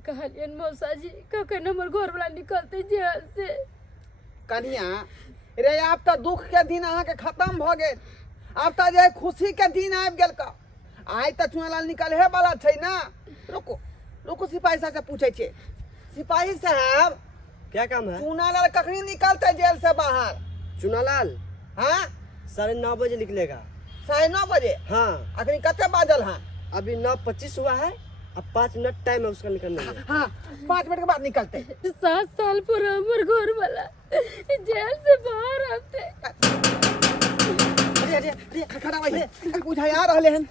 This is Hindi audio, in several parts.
कहलियन मौसा जी कखन हमर घर वाला निकलते जेल से। कनिया रे आप तो दुख के दिन अहाँ के खत्म भ गेल, अब तो जे खुशी के दिन आबि गेल का। आइ तो चुनालाल निकले वाला छै ना। रुको रुको सिपाही साहब से पूछे छे। सिपाही साहब क्या काम है? चुनालाल कखनी निकलते जेल से बाहर? चुनालाल हाँ 9:30 बजे निकलेगा। 9:30 बजे? हाँ अखनी कते बाजल हाँ? अभी 9:25 हुआ है, अब 5 मिनट टाइम है उसका निकलने में। हाँ 5 मिनट के बाद निकलते। 7 साल पर हमर घर वाला जेल से बाहर आते। अरे अरे अरे खड़ा भाई बुझाई आ रहले हन।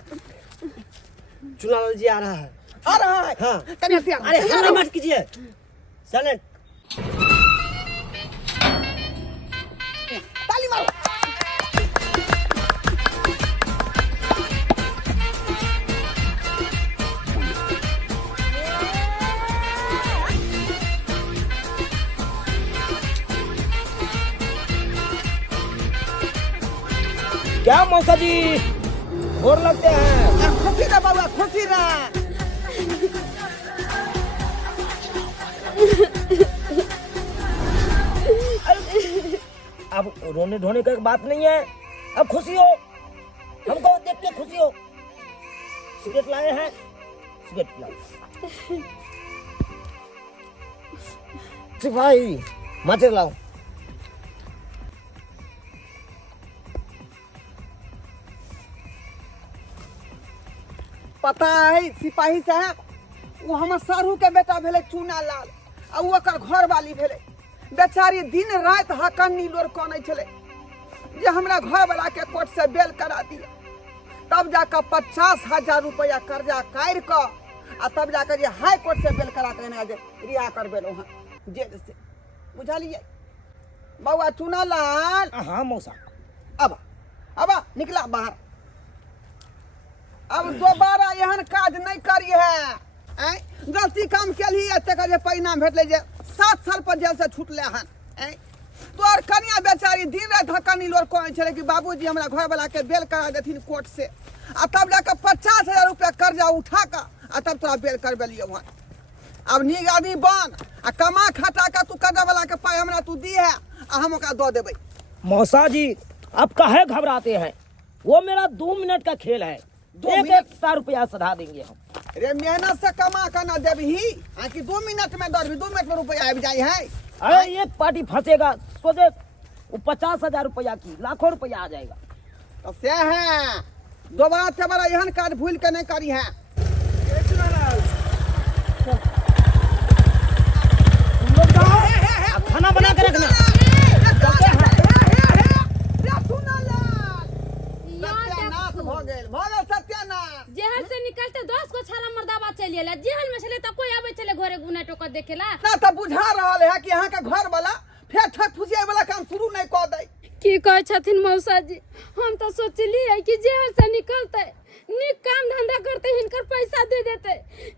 चुनालाल जी आ रहा है। आ रहा है? हाँ। कनिया तैयार। अरे हल्ला मत कीजिए, साइलेंट। ताली मारो। क्या मौसा जी और लगते हैं? खुशी ना बाबा खुशी ना। अब रोने धोने का बात नहीं है, अब खुशी हो, हमको देख के खुशी हो। सिगरेट लाए हैं, सिगरेट लाओ। सिपाही मचे लाओ। पता है सिपाही साहब, वो हमर सारू के बेटा भेले चुनालाल, आ ओकर घर वाली भेले। बेचारी दिन रात हकन्नी लोर कने छले जे हमरा घर वाला के कोर्ट से बेल करा दिया। तब जाकर 50,000 रुपया कर्जा काढ़ क आ तब जाकर जे हाई कोर्ट से बेल करा के जे रिहा कर बेलो हां जेल से। बुझलिए बउआ चुनालाल? हाँ मौसा। अब निकला बाहर। अब दोबारा एहन काज नहीं करिए है। गलती काम के लिए तक जे परिणाम भेटले जे 7 साल पर जेल से छूटले हन। तोर कनिया बेचारी दिन रात धक्कनी लोर कहै छले कि बाबूजी हमरा घर वाला के बेल करा देथिन कोर्ट से, आ तब जाकर 50,000 रुपया कर्जा उठा का आ तब तोरा बेल करबेलियो हन। अब नीक आदमी बन आ कमा खटा का तू कर्जा वाला के पाई हमरा तू दी है आ हम ओकरा दो देबै। मौसा जी आप काहे घबराते हैं, वो मेरा 2 मिनट का खेल है। 1,000 रुपया सधा देंगे हम। रे मेहनत से कमा कर ना देबही कि 2 मिनट में दौड़बी, 2 मिनट में रुपया आबि जाई है। अरे ये पार्टी फंसेगा, सोचे वो 50,000 रुपया की लाखों रुपया आ जाएगा। तो से है दोबारा तेबारा एहन काज भूल के नहीं करी है। अब खाना बना के रखना। जेल से निकलते 10 को छाला मर्दाबा चलिए ला। जेल में चले तो कोई आवे चले घरे गुना टोकर देखेला ना। तो बुझा रहल है कि यहाँ के घर वाला फेर ठक फुसिया वाला काम शुरू नहीं कर दे। की कहे छथिन मौसा जी, हम तो सोचली है कि जेल से निकलते निक काम धंधा करते हिनकर पैसा दे देते।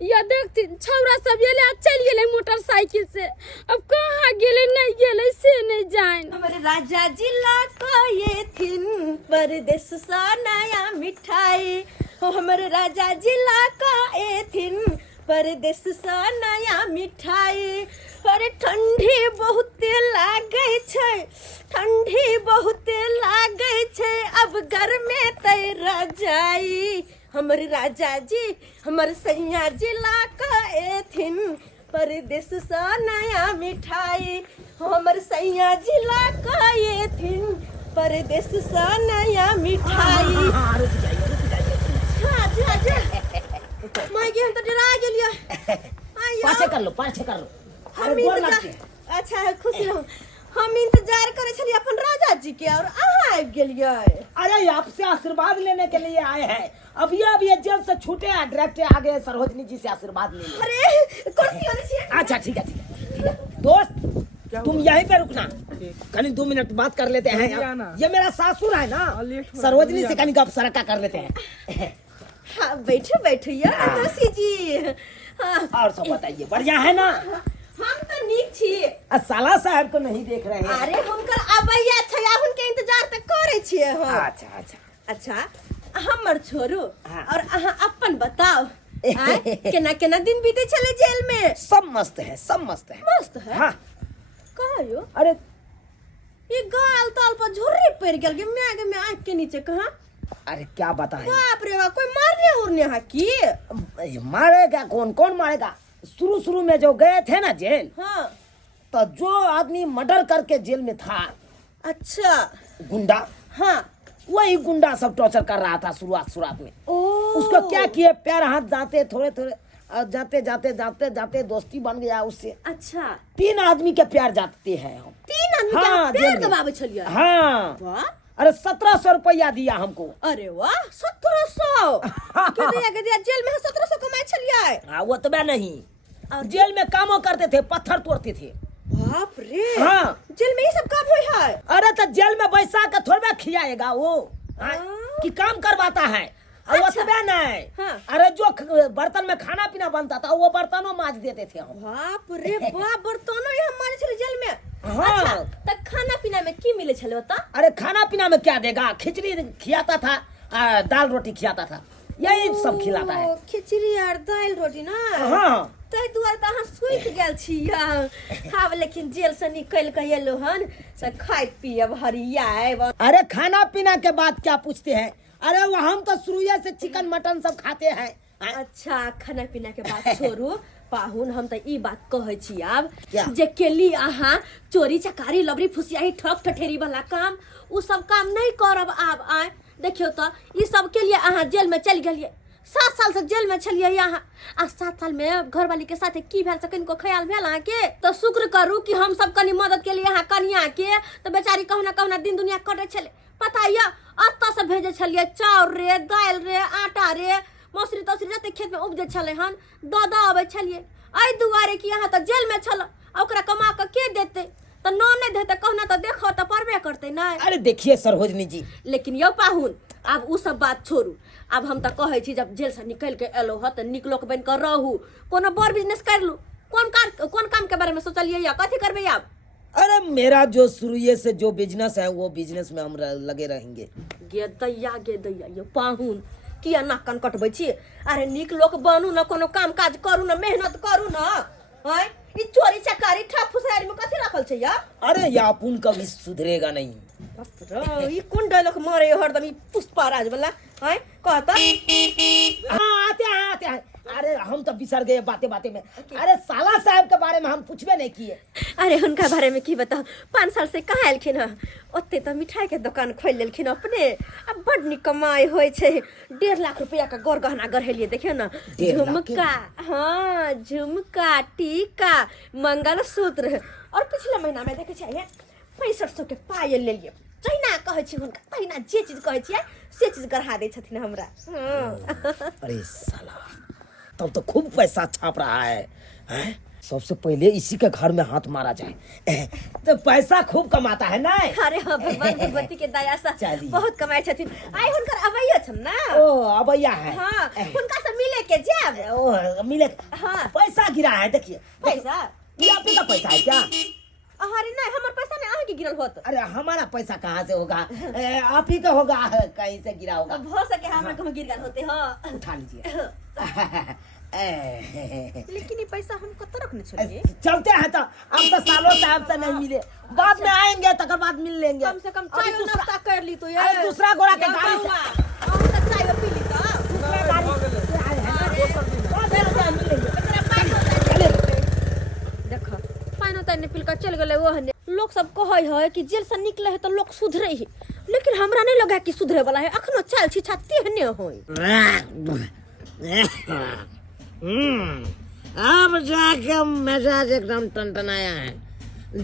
या देखती छौरा सब ये ले चल गेले मोटरसाइकिल से, अब कहाँ गेले नहीं गेले से नहीं जान। हमारे राजा जिला को ये थिन परदेस सा नया मिठाई हो। हमारे राजा जिला का ये थिन परदेस सा नया मिठाई। अरे ठंडी बहुत लागे छे, ठंडी बहुत लागे छे, अब घर में तैरा जाई। हमारे राजा जी हमारे सैया जिला का ए थिन परदेस सा नया मिठाई। हमारे सैया जिला का ये थिन परदेस सा नया मिठाई। मायके हम तो डरा गेलिए। पाछे कर लो, पाछे कर लो। हम अच्छा खुशी रहो। हम इंतजार करे छलिए अपन राजा जी के और अहाँ आबि गेलिए। अरे आपसे आशीर्वाद लेने के लिए आए हैं। अभी ये जेल से छूटे हैं, डायरेक्ट आगे सरोजनी जी से आशीर्वाद ले लो। अरे कुर्सी वाली सीट। अच्छा ठीक है, ठीक है। दोस्त तुम यहीं पे रुकना, कहीं 2 मिनट बात कर लेते हैं। ये मेरा सासुर है ना, सरोजनी से कहीं गप सरका कर लेते हैं। हाँ बैठो बैठो यार तुलसी जी। हाँ। और सब बताइए, बढ़िया है ना? हम तो नीक छी। साला साहब को नहीं देख रहे हैं। अरे हुनकर अबैया छै, हुनके इंतजार त करे छियै हम। अच्छा अच्छा अच्छा हमर छोरू हाँ। और अहाँ अपन बताओ केना केना दिन बीते चले जेल में? सब मस्त है, सब मस्त है। मस्त है। हाँ कहा यो अरे ये गाल ताल पर झुर्री पड़ गल के मैं में आंख के नीचे कहां? अरे क्या बताएं, बाप रे बाप, कोई मारने उरने है की? मारेगा कौन, कौन मारेगा? शुरू शुरू में जो गए थे ना जेल, हाँ तो जो आदमी मर्डर करके जेल में था, अच्छा गुंडा, हाँ वही गुंडा सब टॉर्चर कर रहा था शुरुआत में। ओ उसको क्या किए, पैर हाथ जाते थोड़े थोड़े, जाते जाते जाते जाते दोस्ती बन गया उससे। अच्छा 3 आदमी के प्यार जाते हैं हम। 3 आदमी हाँ, का जेल पैर में। दबावे छलिए? हाँ वाह, अरे 1700 रुपया दिया हमको। अरे वाह 1700 के दिया जेल में 1700 कमाए छलिए? वो तो मैं नहीं, जेल में कामों करते थे, पत्थर तोड़ते थे। बाप रे, हाँ जेल में ये सब काम होई है? अरे तो जेल में बैसा के थोड़ा खिलाएगा वो, हाँ? कि काम करवाता है। वो अच्छा। तो नहीं, हाँ। अरे जो बर्तन में खाना पीना बनता था वो बर्तनों मांज देते थे हम। बाप रे बाप, बर्तनों ये हमारे छले जेल में? हाँ। अच्छा तब खाना पीना में की मिले छले बता? अरे खाना पीना में क्या देगा, खिचड़ी खिलाता था, दाल रोटी खिलाता था, यही सब खिलाता है। ओ, खिचड़ी और दाल रोटी ना? हाँ तै दुआर त अहाँ सुति गेल छियै। आब लेकिन जेल से निकल के एलो हन से खाए पियब हरियाब। अरे खाना पीना के बाद क्या पूछते हैं? अरे वो हम तो शुरू से चिकन मटन सब खाते हैं। अच्छा खाना पीना के बात छोड़ू पाहुन, हम त ई बात कहै छी आब क्या? जे केली अहाँ चोरी चकारी लबरी फुसियाही ठक ठठेरी वाला काम, उ सब काम नहीं करब आब। आए देखियो तो ई सब के लिए अहाँ जेल में चल गेलिए। 7 साल से जेल में छलिए यहाँ, आ 7 साल में घरवाली के साथ की भेल से किनको ख्याल भेल अहाँ के? तो शुक्र करू कि हम सब कनी मदद के लिए यहाँ कनिया के, तो बेचारी कहना कहना दिन दुनिया कटे छले। पता या अत्ता से भेजे छलिए चाउर रे, दाल रे, आटा रे, मौसरी तौसरी जते खेत में उपजे छले हन दऽ आबै छलिए। एहि दुआरे कि यहाँ तो जेल में छल, ओकरा कमा के देते? तो न नहीं देते कहना तो देखो तो परबे करते ना। अरे देखिए सरोजनी जी, लेकिन यो पाहुन अब उ सब बात छोड़ू। अब हम तो कहै छी जब जेल से निकल के एलो ह त नीक लोक बन कर रहू, कोनो बड़ बिजनेस कर लू। कौन काम के बारे में सोचलिए या कथी करबे आप? अरे मेरा जो शुरू से जो बिजनेस है वो बिजनेस में हम लगे रहेंगे। गे दैया यो पाहुन किया नाक कान कटबै छी? अरे नीक लोक बनू न, कोनो काम काज करू न, मेहनत करू न। हैं ई चोरी चकारी ठक फुसरारी में कथी रखल छै या? अरे यापुन कभी सुधरेगा नहीं। ई कोन डायलॉग मारे हरदम ई पुष्पराज वाला? हैं कहता हाँ आते हैं। अरे हम तो बिसर गए बातें में। अरे साला साहब के बारे में हम पूछबे नहीं किए। अरे उनका बारे में की बताओ, 5 साल से कहाँ एलखिन हँ? ओते तो मिठाई के दुकान खोल लेलखिन अपने। अब बड़ निक कमाई होय छै। 1.5 लाख रुपया का गौर गहना गढ़ेलिए, देखियो ना, 1.5 लाख झुमका, हाँ झुमका, टीका, मंगलसूत्र, और पिछले महीना में देखे छियै 6500 के पायल लेलिए। जहिना कहै छी हुनका तहिना जे चीज कहै छियै से चीज गढ़ा दै छथिन हमरा। अरे साला तब तो खूब पैसा छाप रहा है, हैं? सबसे पहले इसी के घर में हाथ मारा जाए तो पैसा खूब कमाता है ना। अरे हाँ, भगवान भगवती के दया से चलिए। बहुत कमाई छथिन। आइ हुनकर अबैया छन ना? ओ अबैया है। हाँ हुनका से मिले के जाब। ओ मिले। हाँ। पैसा गिरा है, देखिए पैसा? ये आप ही का पैसा है क्या? अरे नहीं, हमर पैसा नहीं अहाँ के गिरल होत। अरे हमारा पैसा कहाँ से होगा, आप ही का होगा, कहीं से गिरा होगा। अब हो सके हमरा कहूँ गिर गल होते। हाँ उठा लीजिए। लेकिन ये पैसा हम कत रखने छलिए? चलते हैं तो अब तो सालों साहब से नहीं मिले, बाद में आएंगे तकर बाद मिल लेंगे। कम से कम चाय अभी नाश्ता कर ली तो अरे यार। दूसरा गोरा के गाड़ी से हम तो चाय पी ली तो। दूसरा गाड़ी से आए हैं ना, मिल लेंगे। देखो पानो तने पिल का चल गेले वो हने। लोग सब कहै है कि जेल से निकले है तो लोग सुधरे ही, लेकिन हमरा नहीं लगा कि सुधरे वाला है। अखनो चाल छी छाती हने होई। अब जाके मिजाज एकदम टनटनाया है।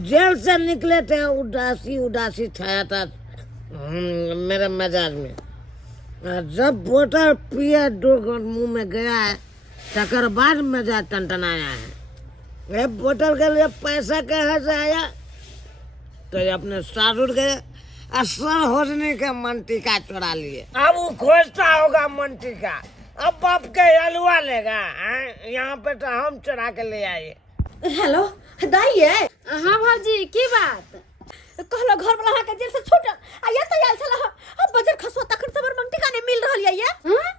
जेल से निकले थे उदासी छाया था मेरे मिजाज में। जब बोतल पिया 2 घंटे मुंह में गया है तकर बाद मिजाज टनटनाया है। ये बोतल के लिए पैसा कहाँ से आया? तो ये अपने सासुर गए असर होने के मन टीका चुरा लिए। अब वो खोजता होगा मन टीका, अब बाप के हलवा लेगा। यहाँ पे तो हम चुरा के ले आए। हेलो दाई है? हाँ भाजी की बात? कहलो घर वाला के जेल से छूटल आ या तो आयल छला। अब बजर खसवा तखन सबर मंग टिका नहीं मिल रहल ये। हाँ?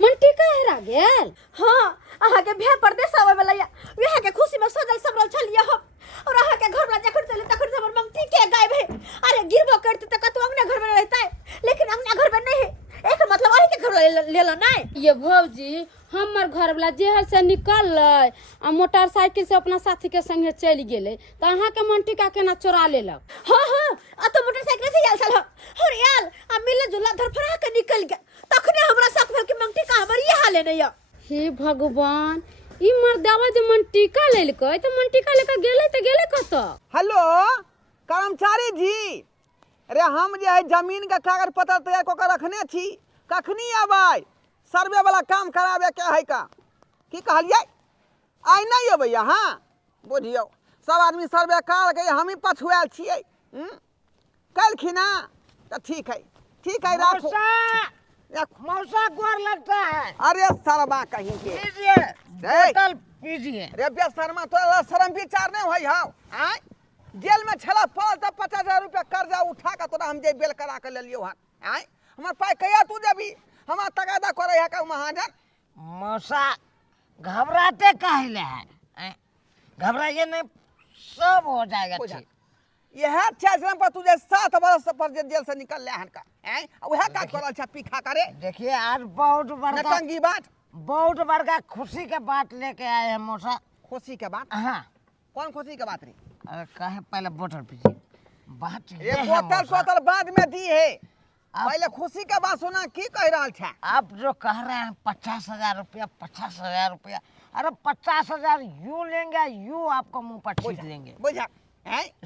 मंटी का हेरा गेल। हाँ अहाँ के भे परदेस आवे वाला या वहाँ के खुशी में सजल सबरल छलिए हम और अहाँ के घर वाला जखन चले तखन से हमर मंगती के गायब है। अरे गिरबो करते त कतो अंगना घर में रहता है लेकिन अंगना घर में नहीं है। एक मतलब वही के घर ले लो नहीं। ये भौजी हमर घर वाला जहर से निकल आ मोटरसाइकिल से अपना साथी के संगे चल गेले तो अहाँ के मंटी का केना चोरा लेलक। हाँ हाँ आ तो मोटरसाइकिल से याल चल और याल आ मिले जुला धरफड़ा के निकल गया तखने हमरा शक भेल कि मंटी का हमर ये हाल नहीं है। हे भगवान ई मर्दावा जे मंटी का लेलकै तो मंटी का लेकर गेले कत। हेलो कर्मचारी जी, अरे हम जे है जमीन का कागज पत्र तैयार कऽ रखने छी, कखनी अबै सर्वे वाला काम कराबे के है का की कहलिए? आइ नहीं अबै यहाँ बुझियो सब आदमी सर्वे कर के हम ही पछुआल छियै। कलखिना तो ठीक है राखो। मौसा गोर लगता है। अरे सरबा कहीं के पीजिए बोतल पीजिए। अरे बेशर्मा तोरा शर्म विचार नहीं होई हौ। आय जेल में छला पड़ तब 50,000 रुपया कर्जा उठा के तोरा हम जे बेल करा के ले लियो हन। आय हमर पाई कहिया तू देबी? हमार तगादा करे है का महाजन। मौसा घबराते काहे है? घबराइए नहीं, सब हो जाएगा ठीक। यह चैलेंज पर तुझे 7 बरस पर जेल से निकल ले हन का। आय वह का करल छ पीखा करे। देखिए आज बहुत बड़का नटंगी बात, बहुत बड़का खुशी के बात लेके आए हैं मौसा। खुशी के बात? हाँ कौन खुशी के बात रे? अरे कहे पहले बोतल पीजिए। बात ये ये है बोतल मौसा, बोतल बाद में दी है, पहले खुशी के बात सुना। की कह रहा है? आप जो कह रहे हैं 50,000 रुपया 50,000 रुपया, अरे 50,000 यूं लेंगे यूं आपको मुंह पर छीट लेंगे। बुझा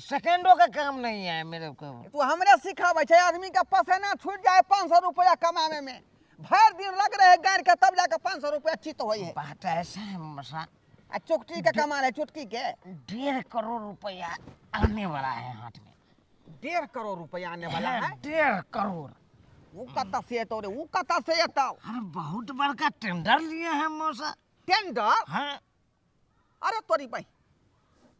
सेकेंडों का काम नहीं है मेरे को। तू हमरे सिखावे छै आदमी का पसेना छूट जाए 500 रुपया कमावे में, भर दिन लग रहे गाड़ के तब जाकर 500 रुपया चित होई है। बात ऐसा है मौसा, आ चुटकी के कमाल है, चुटकी के 1.5 करोड़ रुपया आने वाला है हाथ में। 1.5 करोड़ रुपया आने वाला है। 1.5 करोड़। वो कत्ता से तो रे, वो कत्ता से तो अरे बहुत बड़का टेंडर लिए हैं मौसा। टेंडर? हाँ अरे तोरी भाई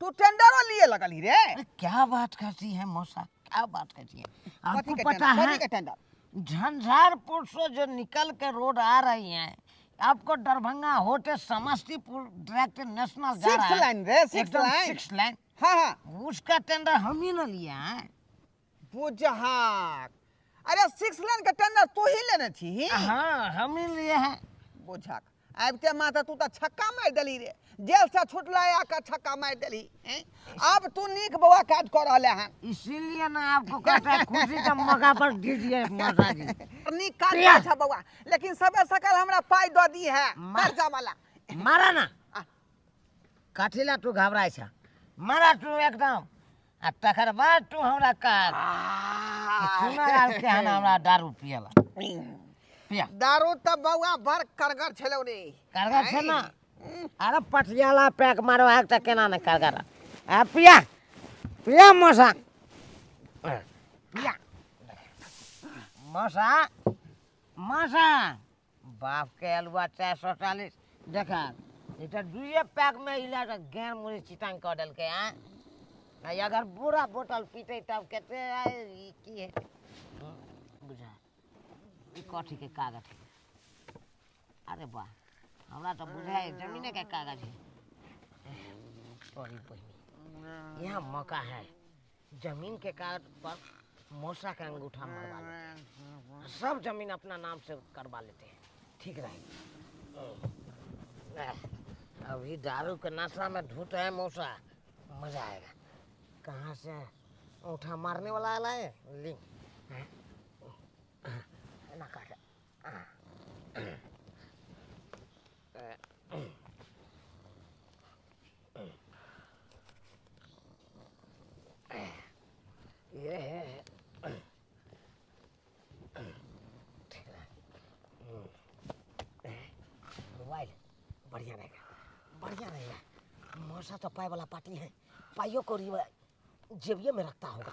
तू टेंडर लिए लगली रे? अरे क्या बात करती है मौसा, क्या बात करती है? आपको पता है कथी के टेंडर? झंझारपुर से जो निकल के रोड आ रही है, आपको दरभंगा होते समस्तीपुर डायरेक्ट नेशनल जा रहा है। 6 लाइन रे, 6 एकदम लाइन। 6 लाइन। हाँ उसका टेंडर हम ही न लिया है। बुझा। अरे 6 लाइन का टेंडर तू ही लेने छी? हाँ हम ही लिए हैं। बुझा आबते माता तू तो छक्का मार दली रे, जेल से छुटला आकर छक्का मार दली। अब तू नीक बवा काज कर रहले हन, इसीलिए ना आपको कहता है खुशी का मौका पर दीजिए मौसा जी। नीक काज कर छ बवा, लेकिन सबे सकल हमरा पाई द दी है कर्जा वाला। मारा ना काठिला तू घबराई छ, मारा तू एकदम। आ तकर बाद तू हमरा काज सुना यार के हन हमरा दारू पियला पिया। दारू त बवा बड़ करगर छलो रे। करगर छ ना? अरे पटियाला पैक मारो है त केना न करगर। आ पिया पिया मौसा पिया। मौसा मौसा बाप के अलुआ 440 देखा इधर 2 पैक में इला गैर मुरी चिटांग कर दल के। हैं अगर पूरा बोतल पीते तब कहते ई की है बुझा ई कथी के कागज है? अरे वाह हमरा तो बुझाए जमीने के कागज है। पढ़ी पढ़ी यहाँ मौका है, जमीन के कागज पर मौसा का अंगूठा मरवा लेते हैं, सब जमीन अपना नाम से करवा लेते हैं, ठीक रहेगा। अभी दारू के नशा में धुत है मौसा, मजा आएगा। कहाँ से अंगूठा मारने वाला आला है लिंग ना काट। ये है मोबाइल बढ़िया रहेगा। मौसा तो पाई वाला पार्टी है, पाइयों को जेबिया में रखता होगा।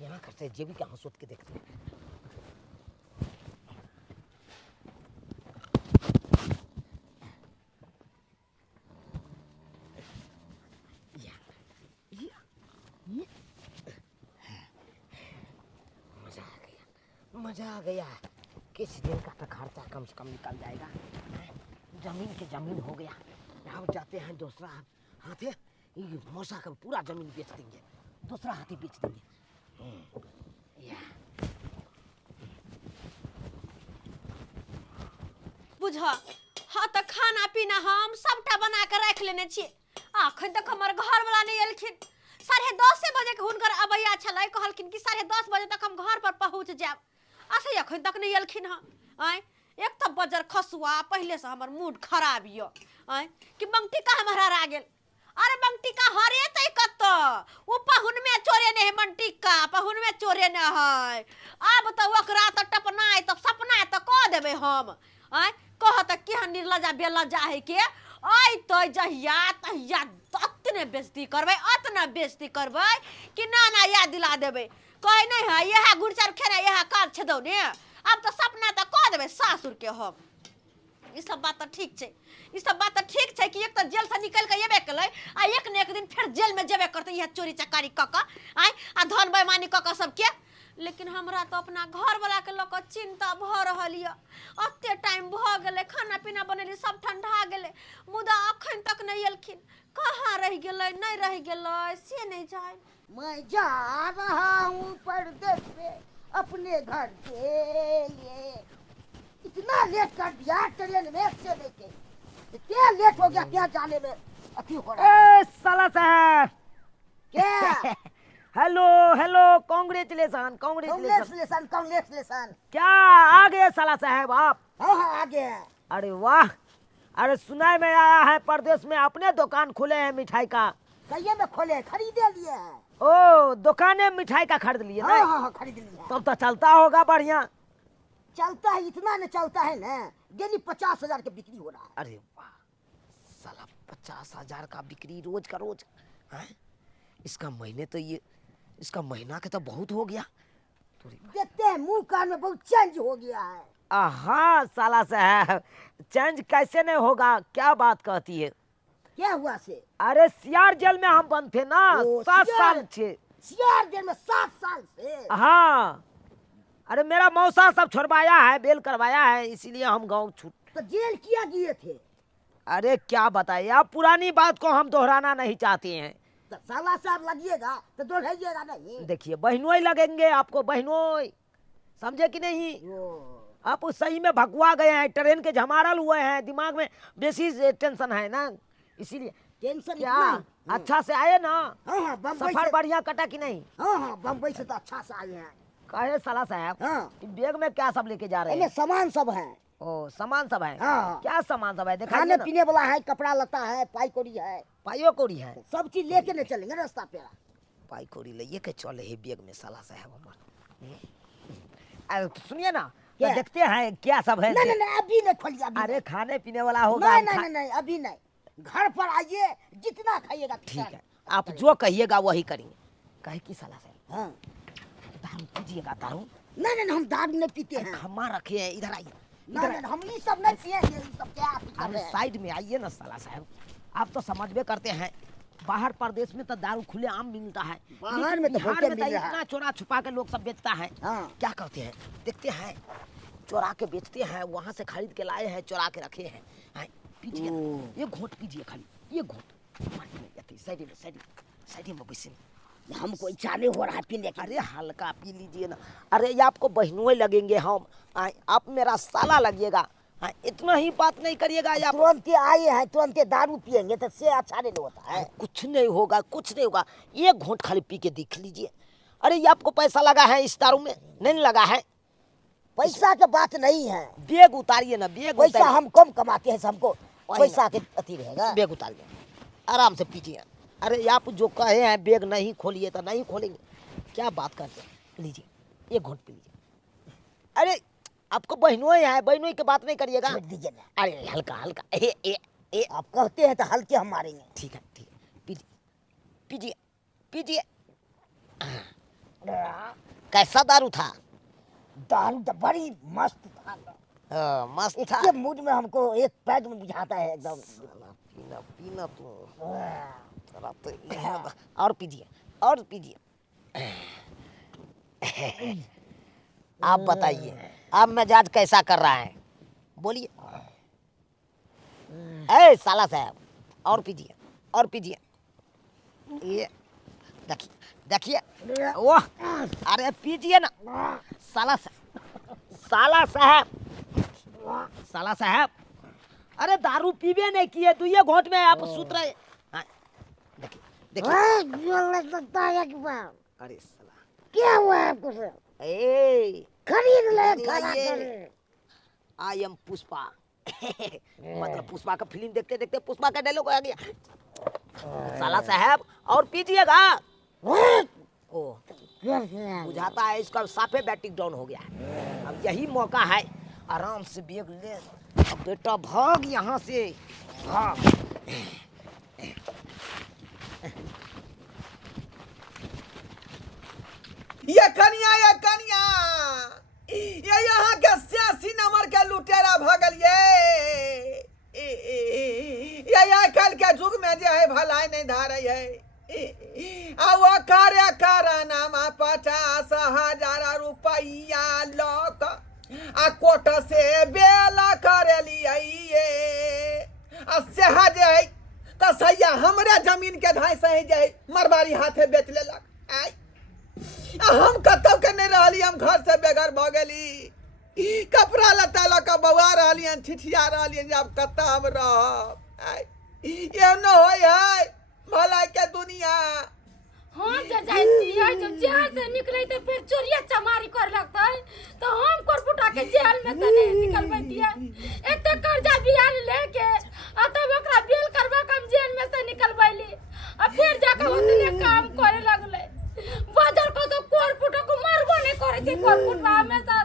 ये ना करते जेबी का हंसोत के देखते हैं। मजा आ गया किस दिन का तो खर्चा कम से कम निकल जाएगा। जमीन के जमीन हो गया। अब जाते हैं दूसरा हाथी, ये मौसा का पूरा जमीन बेच देंगे, दूसरा हाथी बेच देंगे। बुझ हाँ तो खाना पीना हम सबटा बना के रख लेने छी। अखन तक हमर घर वाला नहीं एलखिन। 10:30 बजे के हुनकर अबैया छलै, कहलखिन कि 10:30 बजे तक हम घर पर पहुंच जाब। ऐसे अखन तक नहीं एलखिन हँ। एक तो बजर खसुआ, पहले से हमर मूड खराब यो कि बंटी का हमारा आ गेल। अरे बंटी का हरे तै कत उ पहुन में चोरे ने है, बंटी का पहुन में चोरे न है। अब तो ओकरा तो टपनाए तो सपना तो क देबे हम। कहत केहन निर्लजा बेलजा है के आई तो जहिया तहिया अतने बेइज्जती करबै, अतना बेइज्जती करबै कि ना याद दिला देबै। कहे नहीं है यह गुड़चार खेना यह काज छदौ ने। अब तो सपना तो कह देबै सासुर के हम। ई सब बात तो ठीक छै, ई सब बात तो ठीक छै कि एक तो जेल से निकल के येबे केलै आ एक ने एक दिन फिर जेल में जेबे करतै यह चोरी चकारी क क आ धन बेईमानी क क सबके। लेकिन हमरा तो अपना घर वाला के लोक चिंता भ रहल य। अते टाइम भ गेलै, खाना पीना बनेली सब ठंडा गेलै, मुदा अखन तक नहीं एलखिन। कहाँ रह गेलै नहीं रह गेलै से नहीं जाए। मैं जा रहा हूँ परदेस पे अपने घर के लिए। इतना लेट कर दिया ट्रेन में से लेके, क्या लेट हो गया, क्या जाने में अति हो रहा है। साला साहब क्या hello hello, congratulation congratulation. Congratulation congratulation. क्या आ गए साला साहब आप? हाँ आ गया। अरे वाह, अरे सुनाई में आया है परदेश में अपने दुकान खुले हैं मिठाई का। कहिए में खोले, खरीदे लिए है। ओ दुकाने मिठाई का खरीद लिए ना? हाँ खरीद लिया। तब तो चलता होगा बढ़िया। चलता है, इतना न चलता है ना, डेली 50,000 की बिक्री हो रहा है। अरे वाह साला, 50,000 का बिक्री रोज का रोज है। इसका महीने तो ये, इसका महीना के तो बहुत हो गया। देखते हैं मुंह कान में बहुत चेंज हो गया है। हाँ साला साहब, चेंज कैसे नहीं होगा, क्या बात कहती है। क्या हुआ से? अरे सियार जेल में हम बंद थे ना, 7 साल से। सियार जेल में 7 साल से? हाँ, अरे मेरा मौसा सब छुड़वाया है, बेल करवाया है, इसीलिए हम गाँव छूट। तो जेल किया गए थे? अरे क्या बताइए, अब पुरानी बात को हम दोहराना नहीं चाहते हैं। तो साला साहब लगिएगा तो दोहराइएगा नहीं। देखिए बहनोई लगेंगे आपको, बहनोई, समझे कि नहीं? आप सही में भगवा गए हैं, ट्रेन के झमारल हुए हैं, दिमाग में बेसी टेंशन है ना, इसीलिए। टेंशन क्या अच्छा से आए ना? हाँ बम्बई सफर से। बढ़िया कटा कि नहीं? हाँ बम्बई से तो अच्छा से आए हैं। कहे साला साहब, हाँ बैग में क्या सब लेके जा रहे इनमें हैं? सामान सब है। ओ सामान सब है। हाँ। क्या सामान सब है दिखाइए खाने ना। पीने वाला है, कपड़ा लता है, पाई कौड़ी है, पाइयो कौड़ी है। सब चीज लेके नहीं चलेंगे रास्ता पे। पाई कौड़ी ले के चले है बैग में साला साहब हमारे। अरे सुनिए ना, तो क्या? देखते हैं क्या सब है। नहीं अभी नहीं खोलिए, अभी अरे नहीं। खाने पीने वाला होगा। नहीं अभी नहीं, घर पर आइए, जितना खाइएगा। ठीक है, आप जो कहिएगा वही करेंगे। कहे कि साला साहब हाँ। दारू पीजिएगा? दारू नहीं हम दारू नहीं पीते हैं। खम्मा रखे हैं, इधर आइए। नहीं हम ये सब नहीं पिएंगे, ये सब क्या आप कर अरे रहे हैं? साइड में आइए ना साला साहब, आप तो समझबे करते हैं, बाहर प्रदेश में तो दारू खुले आम मिलता है, बाहर लेकिन में तो बिहार बहुते में तो मिल रहा है। इतना चोरा छुपा के लोग सब बेचता है। हाँ। क्या करते हैं, देखते हैं, चोरा के बेचते हैं, वहां से खरीद के लाए हैं, चोरा के रखे हैं। पीजिए, ये घोट पीजिए खाली, ये घोट साइड में बैठिए। हमको इच्छा नहीं हो रहा है पीने की। अरे हल्का पी लीजिए ना। अरे ये आपको बहनों लगेंगे हम, आप मेरा साला लगिएगा। इतना ही बात नहीं करिएगा। आप तुरंत आए हैं, तुरंत दारू पिएंगे तो से अच्छा नहीं होता है। कुछ नहीं होगा, कुछ नहीं होगा, एक घूंट खाली पी के देख लीजिए। अरे ये आपको पैसा लगा है इस दारू में? नहीं लगा है। पैसा के बात नहीं है, बैग उतारिए ना, बैग पैसा हम कम कमाते हैं, हमको पैसा के अति रहेगा। बैग उतारिए, आराम से पीजिए। अरे आप जो कहे हैं बैग नहीं खोलिए तो नहीं खोलेंगे, क्या बात करते हैं। लीजिए एक घूंट पी लीजिए। अरे आपको बहनों है, बहनों की बात नहीं करिएगा। छोड़ दीजिए ना। अरे हल्का हल्का आप कहते हैं तो हल्के हम मारेंगे। ठीक है पीजिए पीजिए पीजिए। कैसा दारू था? दारू तो बड़ी मस्त था। मस्त था। इसके मूड में हमको एक पैद में बुझाता है एकदम। पीना पीना तो और पीजिए और पीजिए। आप बताइए अब मिजाज कैसा कर रहा है, बोलिए। ए साला साहब, और पीजिए और पीजिए। ये देखिए देखिए, वो अरे पीजिए ना। साला साला साहब, साला साहब, अरे दारू पीबे नहीं किए तो ये घोट में आप सुत रहे। हाँ, देखिए देखिए। अरे साला क्या हुआ आपको सर? ए खरीद ले खाना ये आई एम पुष्पा मतलब पुष्पा का फिल्म देखते देखते पुष्पा का डायलॉग आ गया। साला साहब और पीजिएगा। ओ बुझाता है इसका साफे बैटिंग डाउन हो गया है। अब यही मौका है, आराम से बैग ले। अब बेटा भाग यहाँ से, भाग। ये कनिया ये यहाँ के 86 नंबर के लुटेरा भगल ये आजकल के युग में जो है भलाई नहीं धारे है। वो कार्य नामा 50,000 रुपया लौक आ कोट से बेला करे लिए सहज है तो सैया हमरे जमीन के धाय सही जाए मरबारी हाथे बेच लेलक। आई हम कतौ के नहीं रहली, हम घर से बेघर भ गेली, कपड़ा लत्ता ल के बउआ रहलियन, ठिठिया रहलियन, जब कतौ हम रहब। ये न होय है भलाई के दुनिया। हम जे जाती है जब जेल से निकले तो फिर चोरिया चमारी कर लगता है तो हम कोरपुटा के जेल में से नहीं निकलबैती है। एते कर्जा बियान लेके आ तब ओकरा बेल करबा के हम जेल में से निकलबैली आ फिर जाके उतने काम करे लगले। बाजार को तो कोरपुटा को मारबो नहीं करे छै, कोरपुटा हमेशा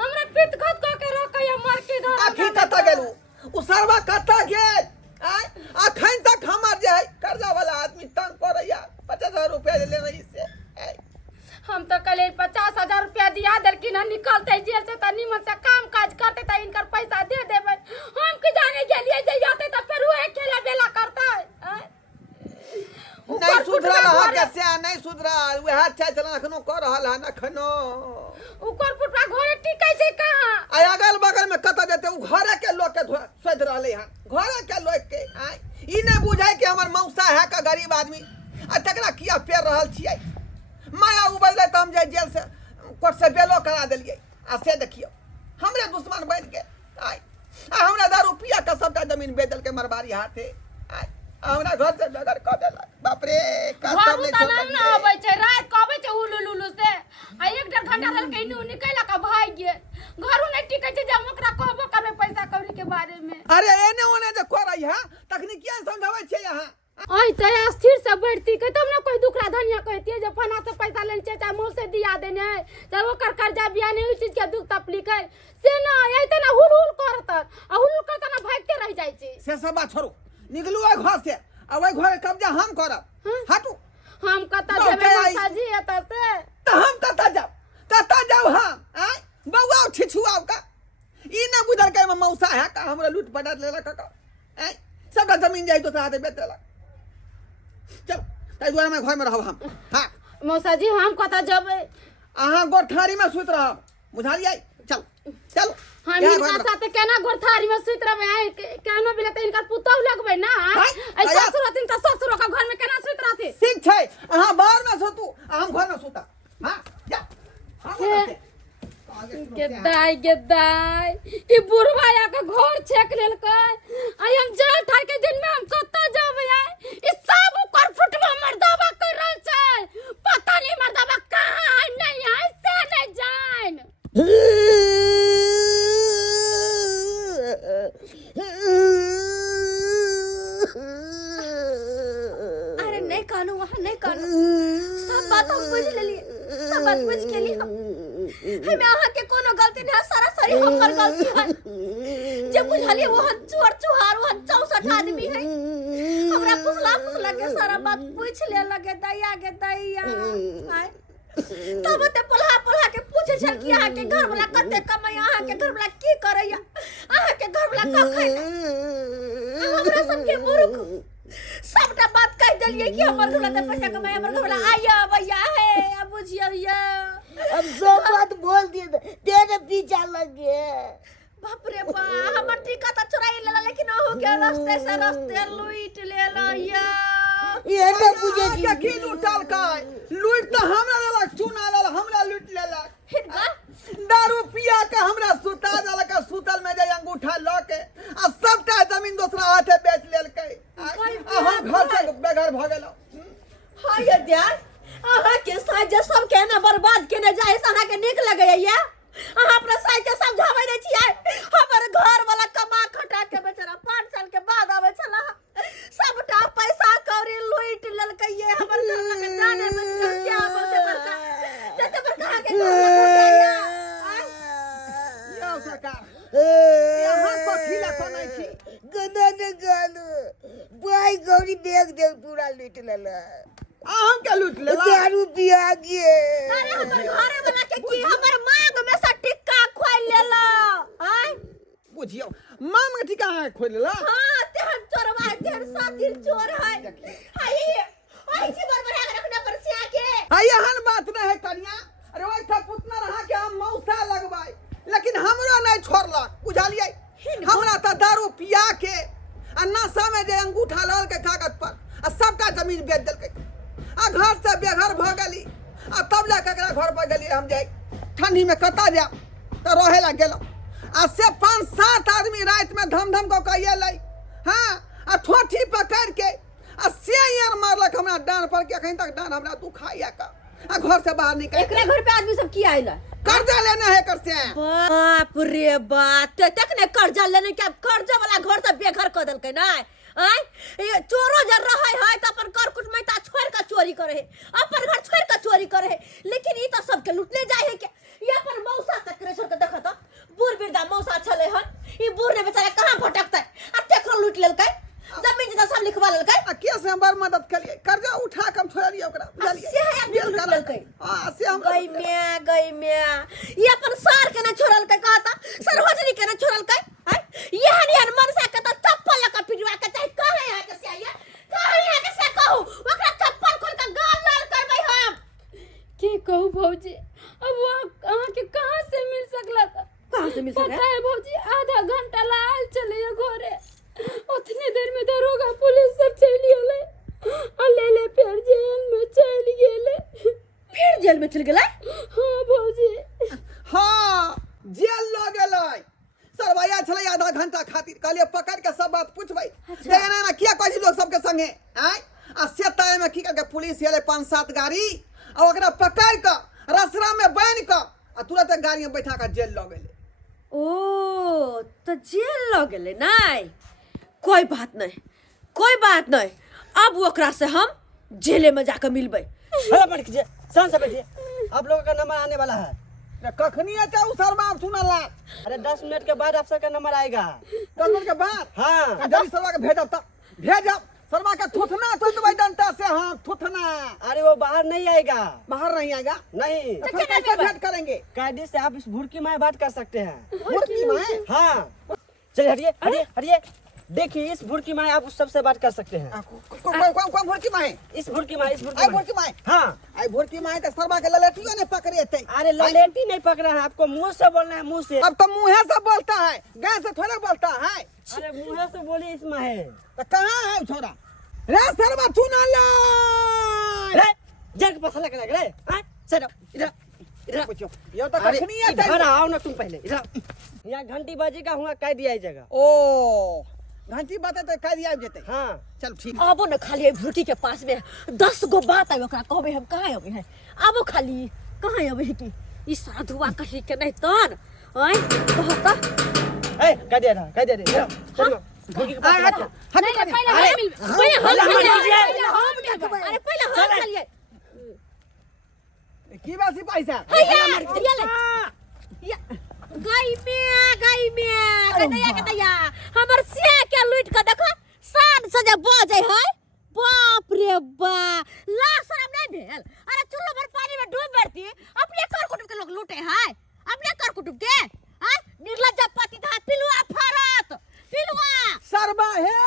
हमरा पितखत क के रखे मर के घर। आखिर कत गेलू उसरवा कत गेल? अखन तक हमर जे है कर्जा वाला आदमी तंग करैया 50,000 रुपया ले रही से। हम तो कल 50,000 रुपया दिया दरकी ना निकलते जेल से त निमन से काम काज करते त इनकर पैसा दे देबे। हम की जाने गेलिए जे आते त फिर वही खेला बेला करता है। नहीं सुधरा रहा कैसे नहीं सुधरा वह अच्छा चलन अखनो कर रहल है नखनो। ऊपर पुटवा घरे टिकै छै कहां? आ अगल बगल में कत जेते उ घरे के लोग के सोच रहले हन, घरे के लोग के। ई नहीं बुझाय कि हमर मौसा है का गरीब आदमी आ तकरा किया पेर रहल छियै। माया उबले त हम जे जेल से कोर्ट से बेलो करा देलिए आ से देखियो हमरे दुश्मन बन के। आई आ हमरा दारू पिया का सबटा जमीन बेच के मरबारी हाथे। आई हमरा घर से बेघर क देलक। बाप रे घर उतना ना आबै छै, रात के आबै छै उलुलुलु से आ 1.5 घंटा रहल के इनु निकला का भाग गेल। घरू नहीं टिकै छै जे ओकरा कहबो करबे पैसा कौड़ी के बारे में। अरे एने ओने जे करई है तकनीकिया समझाबै छै यहाँ। आई त स्थिर से बैठती के तब ना कोई दुखड़ा धनिया कहती है जे फना से पैसा लेन छै चाहे मुंह से दिया देने है जब ओकर कर्जा बियाने उस चीज के दुख तकलीफ है से ना आई त ना हुलहुल करत आ हुलहुल करत ना भागते रह जाय छै। से सब बात छोड़ू, निकलू ओइ घर से आ ओइ घर कब्जा हम करब। हटू। हम कता जेबे मसाजी एता से त हम कता जाऊ हम। आय बौआ छिछुआव का ई न बुझल के मौसा है का हमरा लूट पटाट लेलक का। आय सबटा जमीन जाई तो हाथे बेच देलक। चल ताई दुआर में घर में रहब हम। हां मौसाजी हम कता जेबे? अहाँ गोठारी में सुत रहब, बुझालियै? चल चल हम इनका साथे केना गोरथारी में सुत रहबे? आय केनो बिले त इनकर पुतौ लगबे ना। ऐ ससुर दिन त ससुर का घर में केना सुत रहथि? ठीक छै अहाँ बाहर में सुतू हम घर में सुता। हां जा हम गेदाई ई बुढ़वा या के घर छेक लेलकै। आई हम जाल ठार के दिन में हम कत्ता जाबे? आई ई सब ऊपर फुटवा मर्दावा कर रहल छै, पता नहीं मर्दावा कहां है नहीं है से नहीं जान। अरे नहीं कानू वहाँ नहीं कानू, सब बात हम बुझ लेलिए, सब बात बुझ के लिए हमें अहाँ के कोनो गलती नहीं है, सारा सारी हमर गलती है। जब बुझलिए वो चोर चुहार वो 64 आदमी है, हमरा फुसला के सारा बात पूछ ले लगे दैया के दैया। आय तब ते पलहा के पूछे छल कि अहाँ के घर वाला कते कमाई, अहाँ के घर वाला की करैया, अहाँ के घर वाला का खाय। हमरा सब के मूर्ख सबटा बात कह देलिए कि हमर घर वाला पैसा कमाई, हमर घर वाला आया भैया है अब बुझिए भैया। अब सब बात बोल दिए तेरे पीछा लग गए। बाप रे बा, हमर टीका तो चुराई लेला, लेकिन हो के रास्ते से रास्ते लूट लेला या। ये ना पूछे क्या की लूटल का लूट तो हमरा लेला, चुना लेला, हमरा लूट लेला। हिनका दारू पिया के हमरा सुता देला के, सुतल में जे अंगूठा ल के आ सबटा जमीन दूसरा हाथे बेच लेलकै। आ हम घर से बेघर भ गेलौ। हां ये ध्यान अहाँ के साथ जे सब के ना बर्बाद केने जाए से अहाँ के नीक लगे या। अहाँ अपना साथ के समझाबै नै छियै। हमर घर वाला कमा खटा के बेचारा 5 साल के बाद आवे छला, सबटा पैसा कौड़ी लूट लेलकै ये। हमर घर के जाने में क्या बोलते बड़का जते बड़का के यो सरकार यहाँ कथीला कोनै छी? गदा ने गालू भाई गौरी बैग दे पूरा लूट लेला। अहाँ के लूट लेला? दारू पिया गे। अरे हमर घरे वाला के की हमर मांग में से टिक्का खोल लेला। हां बुझियो माम के ठिका खोल लेला। हां तेहन चोरवा तेहन साथी चोर है। हाय ओइ छी बरबरा के रखना पर से आके। हाय एहन बात नहीं है कन्या। अरे ओइ था पुतना रहा के हम मौसा लगबाई, लेकिन हमरो नहीं छोड़ला। बुझालिए हमरा त दारू पिया के आ नशा में जे अंगूठा लाल के कागज पर आ सबका जमीन बेच देलकै। आ घर से बेघर भ गेली। आ तब जाके एकरा घर पर गेली हम जाई ठंडी में कता जा त रहे ला गेलो। आ से 5-7 आदमी रात में धम धम को कहिए लै। हां आ ठोठी पकड़ के आ से यार मारलक हमरा डांड पर के। कहीं तक डांड हमरा तू खाइया का आ घर से बाहर निकल। एकरा घर पे आदमी सब की आइला? कर्जा लेना है कर से। बाप रे बाप, तक ने कर्जा लेने के कर्जा वाला घर से बेघर कर देलकै ना। आय ये चोरो जर रहे है त अपन कर कुटमैता छोड़ के चोरी करे है, अपन घर छोड़ के चोरी करे है। लेकिन ई त सबके लूटले जाय है के। ये अपन मौसा तक करे छोड़ के देखत बूढ़ बिरदा मौसा छले हन। ई बूढ़ ने बेचारा कहां भटकतै आ तेकरो लूट लेलकै, जमीन जगह सब लिखवा लेलकै। आ के से हम बड़ मदद करिए, कर्जा उठा के हम छोड़लिए ओकरा। बुझलिए से है आदमी लूट लेलकै। हां से हम गई मैं ये अपन सार के न छोड़लकै, कहता सरवजनी के न छोड़लकै। है ये हनियन मनसा के त चप्पल लका पिटवा के चाहे कहे है के से आइए, कहे है के से कहू ओकरा चप्पल खोल के गाल लाल करबै हम। की कहूँ भौजी, अब वो अहाँ के कहाँ से मिल सकला था? कहां से मिल सके? पता है भौजी, आधा घंटा लाल चले घरे, उतने देर में दरोगा पुलिस सब चली गेले आ ले फिर जेल में चल गेले। फिर जेल में चल गेलै? हाँ भौजी। हां जेल ल गेलै। सरवैया छलै आधा घंटा खातिर। कहलिए पकड़ के सब बात पूछबै। देखना ना किया कहै लोग सबके संगे। आय आ सेताय में की करके पुलिस एले 5-7 गाड़ी आ ओकरा पकड़ के रसरा में बांध के आ तुरंत गाड़ी में बैठा के जेल ल गेलै। ओ तो जेल ल गेलै नहीं। कोई बात नहीं, अब ओकरा से हम जेले में जाकर मिलबै। हेलो बैठ कीजिए, शांत से बैठिए। आप लोगों का नंबर आने वाला है। कखनी आता उ शर्मा सुनला? अरे 10 मिनट के बाद आप सबका नंबर आएगा। 10 मिनट के बाद? हाँ। जल्दी शर्मा के भेजब त भेजब। शर्मा के थुथना तो दवाई डंटा से। हां थुथना। अरे वो बाहर नहीं आएगा। बाहर नहीं आएगा? नहीं, तो फिर कैसे भेंट करेंगे? कैदी से आप इस भुड़की में बात कर सकते हैं। भुड़की में? हाँ चलिए हटिए। देखिए इस भुड़की में आप उस सबसे बात कर सकते हैं। कौन भुड़की में? इस भुड़की में आई भुड़की में? हाँ। आई भुड़की में तो शर्मा के ललेटियो ने पकड़े थे। अरे ललेटी नहीं पकड़ा है, आपको मुंह से बोलना है, मुंह से। अब तो मुंह से बोलता है, गाय से थोड़ा बोलता है। अरे मुंह से बोलिए, इसमें है। तो कहाँ है छोरा? रे शर्मा सुना ला। जेल के पास लग रहे हैं। चलो इधर ये तो कखनी आता इधर आओ ना तुम पहले इधर। यहाँ घंटी बजेगा, हुआ कैदी आई जगह। ओ घंटी बात तो कह दिया जेते। हाँ चल ठीक। आबो न खाली भूटी के पास में 10 गो बात है ओकरा कहबे हम कहाँ अबे है। आबो खाली कहाँ अबे है की ई साधुआ कही के नहीं तन ओए कहता ए कह दे चलो भूखी के पास नहीं पहले हम मिल अरे पहले हम चलिए। की बात पैसा? गई में कतैया हमर से के लूट के देखो साद सजे बजे है। बाप रे बा लाख शरम नहीं भेल। अरे चुल्लू भर पानी में डूब बैठती अपने कर कुटुब के लोग लूटे है, अपने कर कुटुब के हां निर्लज्ज पति धा पिलुआ फरत पिलुआ सरबा है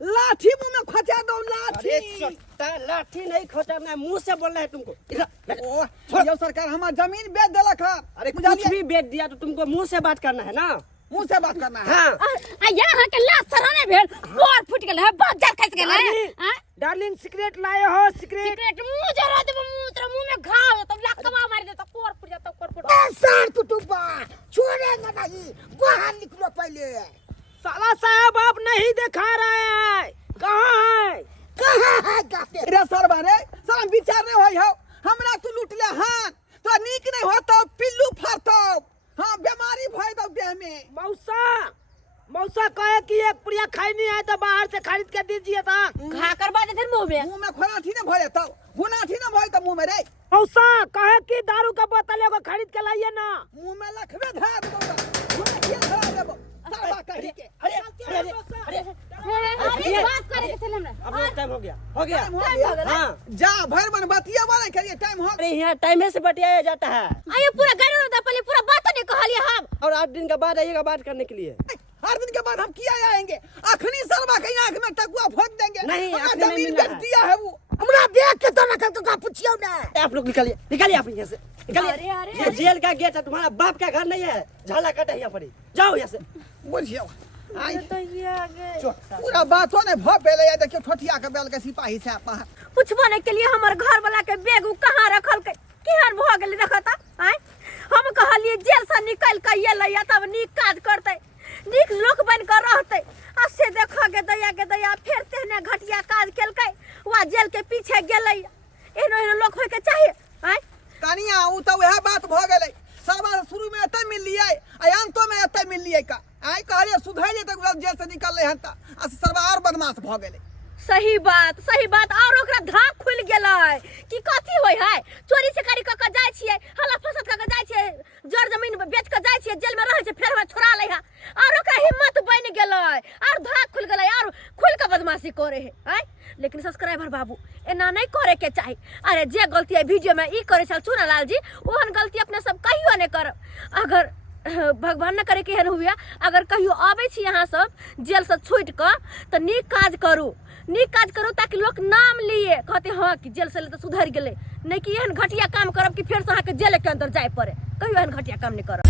लाठी मुंह में खचा दो लाठी। अरे चट्टा लाठी नहीं खोचरना है, मुंह से बोलना है तुमको। इधर बैठ। ओ ये सरकार हमार जमीन बेच देलक है। अरे कुछ भी बेच दिया तो तुमको मुंह से बात करना है ना। मुंह से बात करना है। हाँ आ यहाँ के लाश सराने भेल मोर फुट गेल है, बाजार खस गेल है। डार्लिंग सिगरेट लाए हो? सिगरेट सिगरेट मुंह जरा दे, मुंह तेरा मुंह में घाव तब लकवा मार दे तो कोर फुट जाता, कोर फुट। सर कुटुम्बा छोड़ेंगे नहीं, बाहर निकलो पहले। साला साहब आप नहीं दिखा रहे हैं, कहाँ है? कहाँ है गाते? रे सर बारे सर विचार नहीं होई हो, हमरा तू लूट ले हां तो नीक नहीं होतो, पिल्लू फाड़तो। हां बीमारी भय दो देह में। मौसा कहे कि एक पुड़िया खाई नहीं है तो बाहर से खरीद के दीजिए था। घा करवा दे फिर मुंह में। मुंह में खोना थी ना भरे तो गुना थी ना भय तो मुंह में रे। मौसा कहे कि दारू का बोतल एगो खरीद के लाइए ना। मुंह में लखवे धरा दो गुना किए धरा देबो सरवा कही के। अरे अरे बात करे के चल हमरा। अब टाइम हो गया। हाँ जा भर मन बतिया वाले करिए टाइम हो। अरे यहाँ टाइम से बतियाया जाता है आये पूरा गाड़ी में पहले पूरा बात नहीं कहलिए हम। और 8 दिन के बाद आइएगा बात करने के लिए। हर दिन के बाद हम किया आएंगे, अखनी सरवा के आंख में टकुआ फोड़ देंगे। नहीं, हमारा अखनी नहीं जमीन मिलना बेच है। दिया है वो। हमरा देख के तो ना का पूछियो ना। आप लोग निकालिए आप यहाँ से, निकालिए। ये जेल का गेट है, तुम्हारा बाप का घर नहीं है। झाला कटा है यहाँ पर ही, जाओ यहाँ से। बुझियो आई तो ये आगे पूरा बातों ने भ पेले है। देखियो ठोठिया के बेल के सिपाही से आप पूछवाने के लिए हमारे घर वाला के बैग कहाँ रखल के केहन भ गेल देखता। आय हम कहलिए जेल से निकल के ये लइया तब नीक काज करते, नीक लोक बन कर रहते। आ से देखो के दया फिर तेने घटिया काज केलकै, वा जेल के पीछे गेलै। एहनो लोग होय के चाहिए। आय कनिया उ तो वह बात भ गेलै। सरवा शुरू में एते मिल लिए, अंत में एते मिल लिए का। आई कहलिए सुधर जेते जेल से निकलले हन त आ सरवा और बदमाश भ गेलै। सही बात और ओकरा धाक खुल गेलै कि कथी होय है। चोरी चकारी क के जाय छियै, हल्ला फसत क के जाय छियै, जड़ जमीन बेच के जाय छियै, जेल में रहै छै, फेर हमरा छोड़ा लै है। और ओकरा हिम्मत बन गेलै और धाक खुल गेलै और खुल के बदमाशी करे है। आय लेकिन सब्सक्राइबर बाबू एना नहीं करे के चाही। अरे जे गलती है वीडियो में ई करे छल चुनालाल जी, ओहन गलती अपने सब कहियो नहीं करब। अगर भगवान न करे के एहन हुआ, अगर कहियो आबै छी यहाँ सब जेल से छूट के तो नीक काज करू ताकि लोग नाम लिए कहते हाँ कि जेल से ले तो सुधर गेले। नहीं कि एहन घटिया काम करब कि फिर से अहाँ के जेल के अंदर जाए पड़े। कहियो एहन घटिया काम नहीं करब।